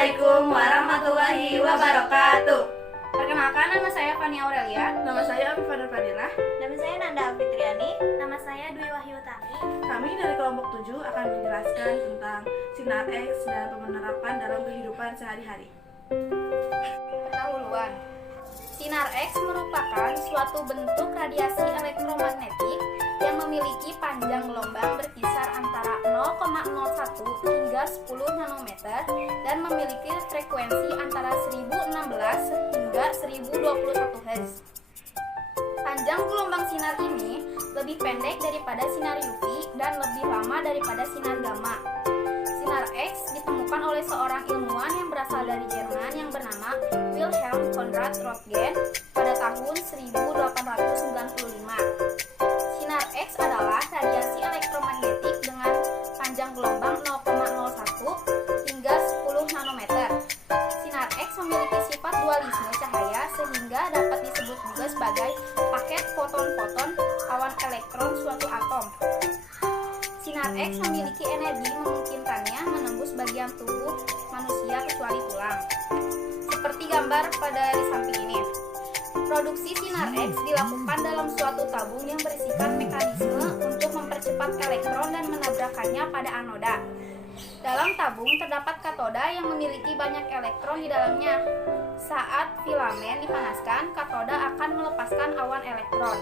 Assalamualaikum warahmatullahi wabarakatuh. Perkenalkan, nama saya Fani Aurelia. Nama saya Afifah Fadilah. Nama saya Nanda Fitriani. Nama saya Dwi Wahyutami. Kami dari kelompok 7 akan menjelaskan tentang sinar X dan penerapan dalam kehidupan sehari-hari. Pendahuluan. Sinar X merupakan suatu bentuk radiasi elektromagnetik yang memiliki panjang gelombang berkisar antara 0,01 hingga 10 nanometer dan memiliki frekuensi antara 1016 hingga 1021 Hz. Panjang gelombang sinar ini lebih pendek daripada sinar UV dan lebih lama daripada sinar gamma. Sinar X ditemukan oleh seorang ilmuwan yang berasal dari Jerman yang bernama Wilhelm Conrad Röntgen pada tahun 1895. Sinar X adalah radiasi elektromagnetik dengan panjang gelombang 0,01 hingga 10 nanometer. Sinar X memiliki sifat dualisme cahaya sehingga dapat disebut juga sebagai paket foton-foton awan elektron suatu atom. Sinar X memiliki energi memungkinkannya menembus bagian tubuh manusia kecuali tulang. Seperti gambar pada di samping ini. Produksi sinar X dilakukan dalam suatu tabung yang berisikan mekanisme untuk mempercepat elektron dan menabrakannya pada anoda. Dalam tabung terdapat katoda yang memiliki banyak elektron di dalamnya. Saat filamen dipanaskan, katoda akan melepaskan awan elektron.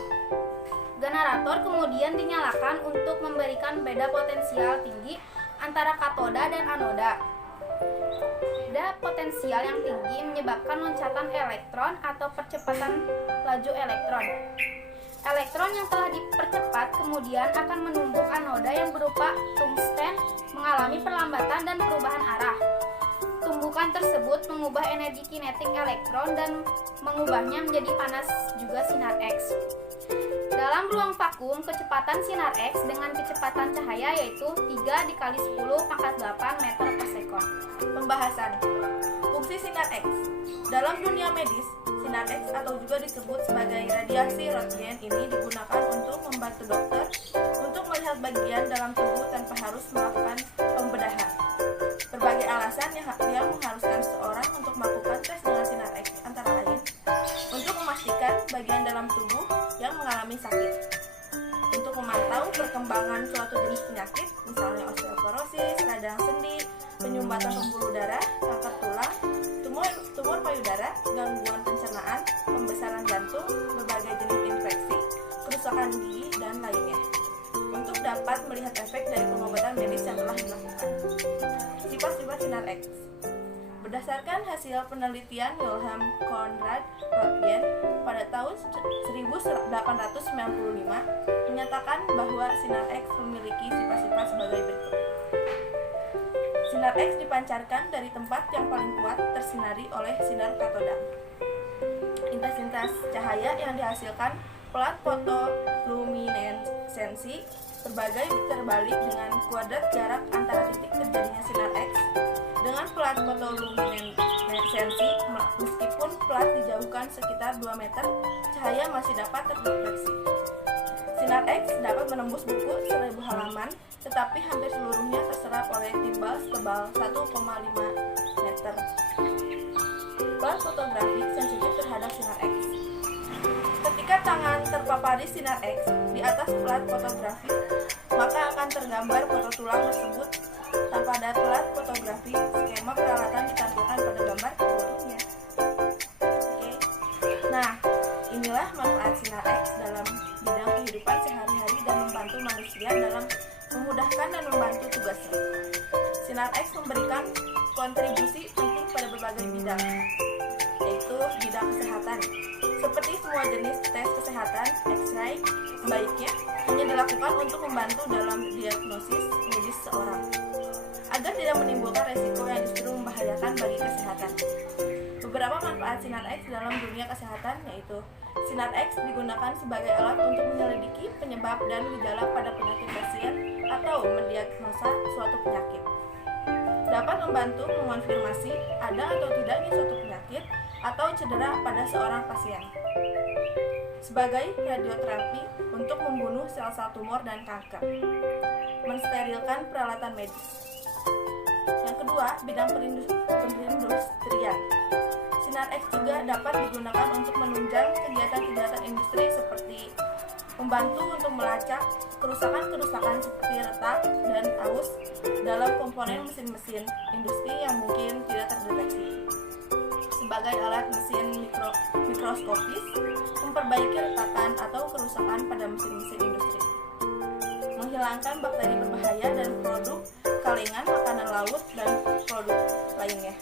Generator kemudian dinyalakan untuk memberikan beda potensial tinggi antara katoda dan anoda. Beda potensial yang tinggi menyebabkan loncatan elektron atau percepatan laju elektron. Elektron yang telah dipercepat kemudian akan menumbuk anoda yang berupa tungsten mengalami perlambatan dan perubahan arah. Tumbukan tersebut mengubah energi kinetik elektron dan mengubahnya menjadi panas juga sinar X. Dalam ruang vakum, kecepatan sinar X dengan kecepatan cahaya yaitu 3 × 10⁸ meter per sekon. Pembahasan fungsi sinar X. Dalam dunia medis, sinar X atau juga disebut sebagai radiasi Röntgen ini digunakan untuk membantu dokter untuk melihat bagian dalam tubuh tanpa harus melakukan pembedahan. Berbagai alasan yang mengharuskan seseorang untuk melakukan tes dengan sinar X antara lain untuk memastikan bagian dalam tubuh yang mengalami sakit, untuk memantau perkembangan suatu jenis penyakit, misalnya osteoporosis, radang sendi, penyumbatan pembuluh darah, kanker tulang, tumor payudara, gangguan pencernaan, pembesaran jantung, berbagai jenis infeksi, kerusakan gigi, dan lainnya, untuk dapat melihat efek dari pengobatan medis yang telah dilakukan. Sifat-sifat sinar X. Berdasarkan hasil penelitian Wilhelm Conrad Röntgen pada tahun 1895 menyatakan bahwa sinar X memiliki sifat-sifat sebagai berikut. Sinar X dipancarkan dari tempat yang paling kuat tersinari oleh sinar katoda. Intensitas cahaya yang dihasilkan pelat fotoluminesensi terbalik dengan kuadrat jarak antara titik terjadinya sinar X dengan pelat fotoluminesensi. Meskipun pelat dijauhkan sekitar 2 meter, cahaya masih dapat terrefleksi. Sinar X dapat menembus buku 1000 halaman, tetapi hampir seluruhnya terserap oleh timbal setebal 1,5 meter. Pelat fotografik sensitif terhadap sinar X. Ketika tangan terpapari sinar X di atas pelat fotografik, maka akan tergambar foto tulang tersebut. Tanpa ada pelat fotografi, skema peralatan ditampilkan pada gambar sebelumnya. Oke. Nah, inilah manfaat sinar X dalam bidang kehidupan sehari-hari dan membantu manusia dalam memudahkan dan membantu tugasnya. Sinar X memberikan kontribusi penting pada berbagai bidang, yaitu bidang kesehatan. Seperti semua jenis tes kesehatan, X-ray sebaiknya hanya dilakukan untuk membantu dalam diagnosis medis seorang, agar tidak menimbulkan resiko yang justru membahayakan bagi kesehatan. Beberapa manfaat sinar X dalam dunia kesehatan yaitu sinar X digunakan sebagai alat untuk menyelidiki penyebab dan gejala pada penyakit pasien atau mendiagnosa suatu penyakit. Dapat membantu mengonfirmasi ada atau tidaknya suatu penyakit atau cedera pada seorang pasien. Sebagai radioterapi untuk membunuh sel-sel tumor dan kanker. Mensterilkan peralatan medis. Yang kedua, kedua, bidang perindustrian. Sinar X juga dapat digunakan untuk menunjang kegiatan-kegiatan industri seperti membantu untuk melacak kerusakan-kerusakan seperti retak dan aus dalam komponen mesin-mesin industri yang mungkin tidak terdeteksi. Sebagai alat mesin mikroskopis, memperbaiki retakan atau kerusakan pada mesin-mesin industri. Menghilangkan bakteri berbahaya dan produk kalengan makanan laut dan produk lainnya.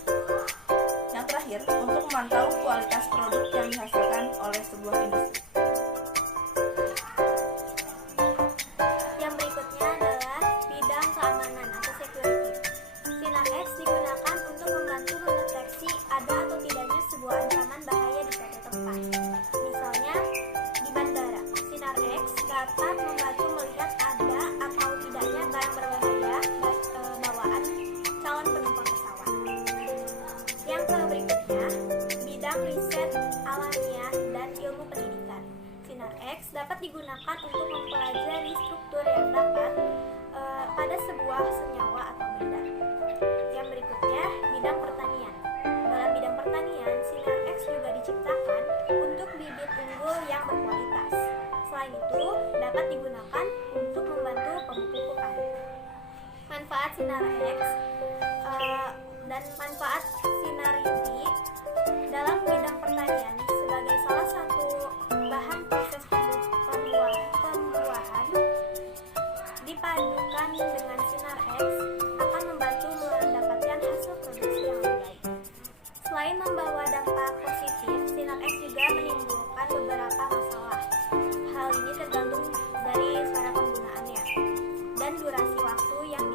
Yang terakhir, untuk memantau kualitas produk yang dihasilkan oleh sebuah industri. Yang berikutnya adalah bidang keamanan atau security. Sinar X digunakan untuk membantu mendeteksi ada atau tidaknya sebuah ancaman bahaya di suatu tempat. Misalnya, di bandara, Sinar X dapat membantu melihat ada atau tidaknya barang berbahaya bawaan calon penumpang pesawat. Yang berikutnya, bidang riset alamiah dan ilmu pendidikan. Sinar X dapat digunakan untuk mempelajari struktur yang dapat pada sebuah senyawa atau benda. Yang berikutnya, bidang pertanian. Dalam bidang pertanian, Sinar X juga diciptakan untuk bibit unggul yang berkualitas. Selain itu, dapat digunakan untuk membantu pemupukan. Manfaat Sinar X dan manfaat Sinarity dalam bidang pertanian sebagai salah satu bahan proses pembuahan dipadukan dengan Sinar X akan membantu mendapatkan hasil produksi yang lebih baik. Selain membawa dampak positif, Sinar X juga menimbulkan beberapa masalah. Hal ini tergantung dari cara penggunaannya dan durasi waktu yang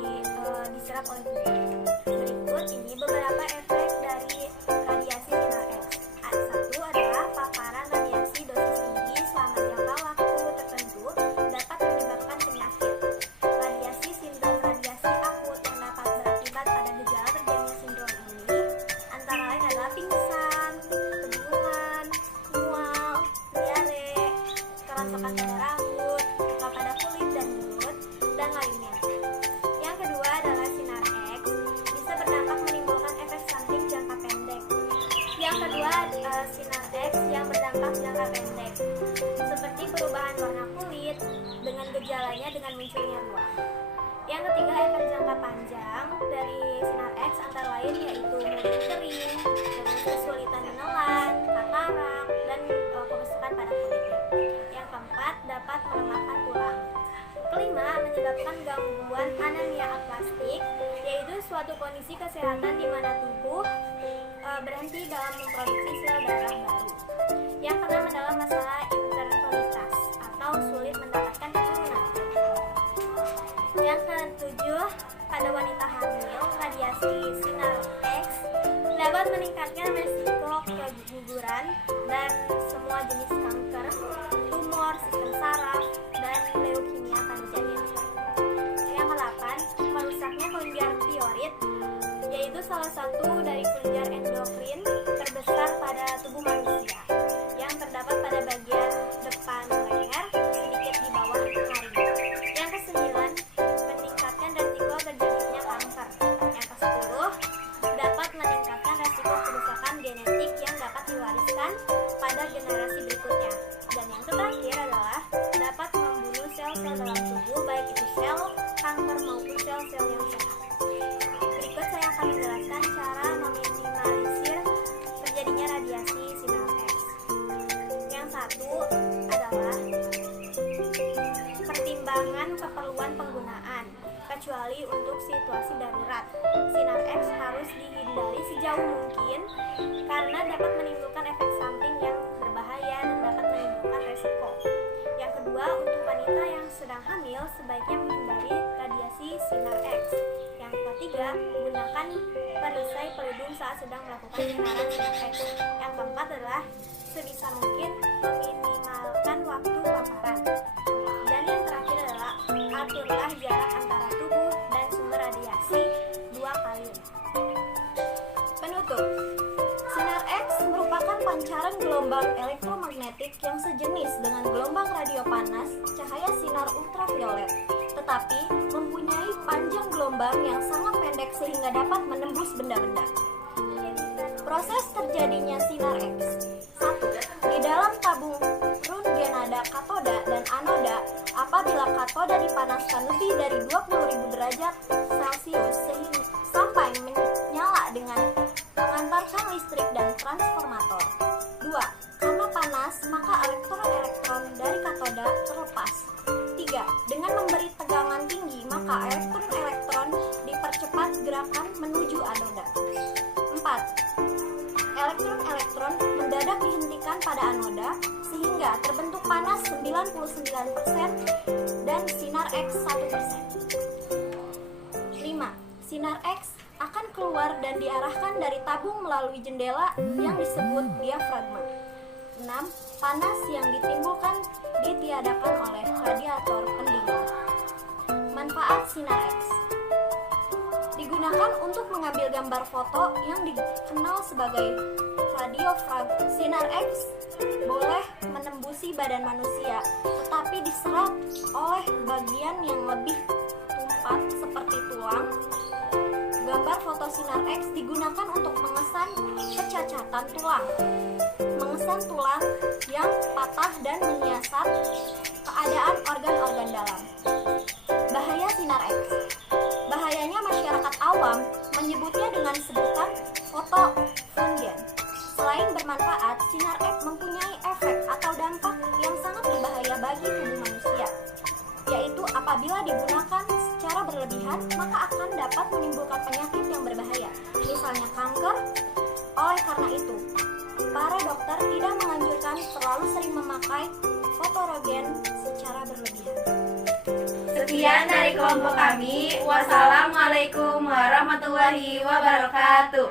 diserap oleh tubuh. Berikut ini beberapa efek dari radiasi Sinar X. Satu adalah paparan radiasi dosis tinggi selama jangka waktu tertentu dapat menyebabkan penyakit. Radiasi sindrom radiasi akut yang dapat berakibat pada gejala terjadinya sindrom ini antara lain adalah pingsan, kebingungan, mual, diare, kerontokan pada rambut, luka pada kulit dan mulut, dan lainnya. Yang kedua adalah Sinar X bisa berdampak menimbulkan efek samping jangka pendek. Yang kedua, Sinar X yang berdampak jangka pendek, seperti perubahan warna kulit dengan gejalanya dengan munculnya ruam. Yang ketiga, efek jangka panjang dari Sinar X antara lain yaitu mulut kering, terus kesulitan menelan, katarak, dan kerusakan pada kulitnya. Yang keempat, dapat melemahkan tulang. Kelima, menyebabkan gangguan anemia aplastik, yaitu suatu kondisi kesehatan di mana tubuh berhenti dalam memproduksi sel darah baru. Yang keenam adalah masalah infertilitas atau sulit mendapatkan keturunan. Yang ketujuh, pada wanita hamil, radiasi Sinar X dapat meningkatkan risiko keguguran dan semua jenis kanker, tumor sistem saraf, dan leukemia pada janin. Yang ke-8, merusaknya kelenjar tiroid, yaitu salah satu dari kelenjar endokrin terbesar pada tubuh manusia yang terdapat pada bagian depan leher sedikit di bawah taring. Yang ke-9, meningkatkan resiko terjadinya kanker. Yang ke-10, dapat meningkatkan resiko kerusakan genetik yang dapat diwariskan pada generasi berikutnya. Dan yang terakhir adalah dapat membunuh sel-sel dalam tubuh, baik itu sel kanker maupun sel-sel yang sehat. Berikut saya akan menjelaskan cara meminimalisir terjadinya radiasi Sinar X. Yang satu adalah pertimbangan keperluan penggunaan, kecuali untuk situasi darurat. Sinar X harus dihindari sejauh mungkin karena dapat menimbulkan efek samping yang berbahaya dan dapat menimbulkan resiko. Yang kedua, untuk wanita yang sedang hamil sebaiknya menghindari radiasi Sinar X. Yang ketiga, gunakan perisai pelindung saat sedang melakukan sinaran Sinar X. Yang keempat adalah sebisa mungkin meminimalkan waktu paparan. Dan yang terakhir adalah aturlah jarak antara tubuh dan sumber radiasi 2 kali. Penutup. Sinar X merupakan pancaran gelombang elektromagnetik yang sejenis dengan gelombang radio panas cahaya sinar ultraviolet, tetapi mempunyai panjang gelombang gelombang yang sangat pendek sehingga dapat menembus benda-benda. Proses terjadinya sinar X. 1. Di dalam tabung rungenada katoda dan anoda, apabila katoda dipanaskan lebih dari 20.000 derajat Celcius sampai menyala dengan mengantarkan listrik dan transformator. 2. Karena panas, maka elektron-elektron dari katoda terlepas. 3. Dengan memberi tegangan tinggi, maka elektron-elektron dipercepat gerakan menuju anoda. 4. Elektron-elektron mendadak dihentikan pada anoda sehingga terbentuk panas 99% dan sinar X 1%. 5. Sinar X akan keluar dan diarahkan dari tabung melalui jendela yang disebut diafragma. 6. Panas yang ditimbulkan ditiadakan oleh radiator pendingin. Manfaat sinar X digunakan untuk mengambil gambar foto yang dikenal sebagai radiofrag. Sinar X boleh menembusi badan manusia, tetapi diserap oleh bagian yang lebih tumpat seperti tulang. Gambar foto sinar X digunakan untuk mengesan kecacatan tulang, mengesan tulang yang patah dan menyiasat keadaan organ-organ dalam. Bahaya sinar X. Bahayanya masyarakat awam menyebutnya dengan sebutan fotofungen. Selain bermanfaat, sinar X mempunyai efek atau dampak yang sangat berbahaya bagi tubuh manusia, yaitu apabila digunakan secara berlebihan, maka akan dapat menimbulkan penyakit yang berbahaya, misalnya kanker. Oleh karena itu, para dokter tidak menganjurkan terlalu sering memakai fotorogen secara berlebihan. Sekian dari kelompok kami. Wassalamualaikum warahmatullahi wabarakatuh.